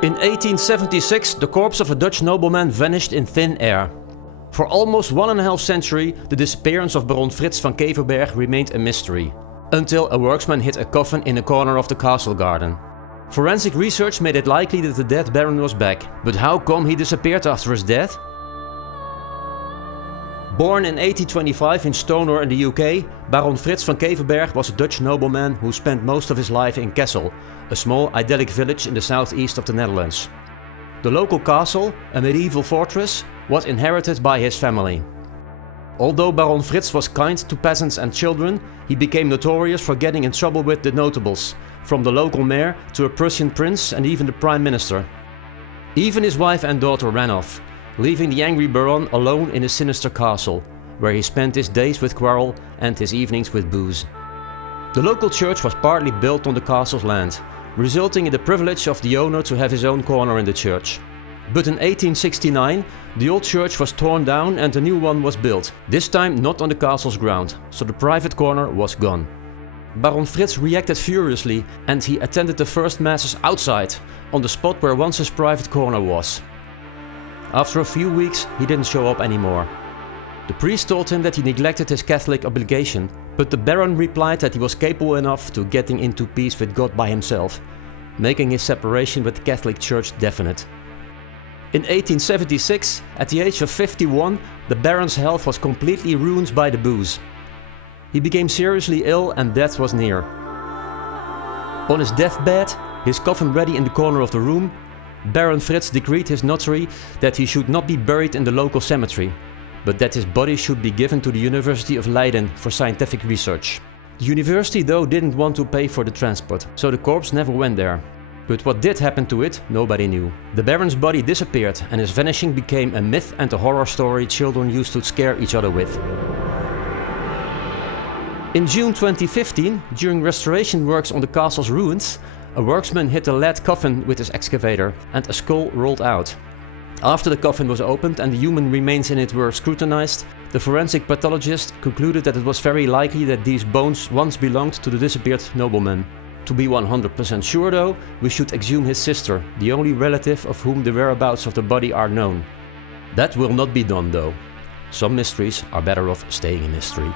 In 1876, the corpse of a Dutch nobleman vanished in thin air. For almost 1.5 centuries, the disappearance of Baron Frits van Keverberg remained a mystery, until a workman hid a coffin in a corner of the castle garden. Forensic research made it likely that the dead baron was back, but how come he disappeared after his death? Born in 1825 in Stonor in the UK, Baron Frits van Keverberg was a Dutch nobleman who spent most of his life in Kessel, a small idyllic village in the southeast of the Netherlands. The local castle, a medieval fortress, was inherited by his family. Although Baron Frits was kind to peasants and children, he became notorious for getting in trouble with the notables, from the local mayor to a Prussian prince and even the prime minister. Even his wife and daughter ran off, leaving the angry Baron alone in his sinister castle, where he spent his days with quarrel and his evenings with booze. The local church was partly built on the castle's land, resulting in the privilege of the owner to have his own corner in the church. But in 1869, the old church was torn down and a new one was built, this time not on the castle's ground, so the private corner was gone. Baron Frits reacted furiously and he attended the first masses outside, on the spot where once his private corner was. After a few weeks, he didn't show up anymore. The priest told him that he neglected his Catholic obligation, but the Baron replied that he was capable enough to getting into peace with God by himself, making his separation with the Catholic Church definite. In 1876, at the age of 51, the Baron's health was completely ruined by the booze. He became seriously ill and death was near. On his deathbed, his coffin ready in the corner of the room, Baron Frits decreed his notary that he should not be buried in the local cemetery, but that his body should be given to the University of Leiden for scientific research. The university though didn't want to pay for the transport, so the corpse never went there. But what did happen to it, nobody knew. The Baron's body disappeared and his vanishing became a myth and a horror story children used to scare each other with. In June 2015, during restoration works on the castle's ruins, a workman hit a lead coffin with his excavator and a skull rolled out. After the coffin was opened and the human remains in it were scrutinized, the forensic pathologist concluded that it was very likely that these bones once belonged to the disappeared nobleman. To be 100% sure though, we should exhume his sister, the only relative of whom the whereabouts of the body are known. That will not be done though. Some mysteries are better off staying a mystery.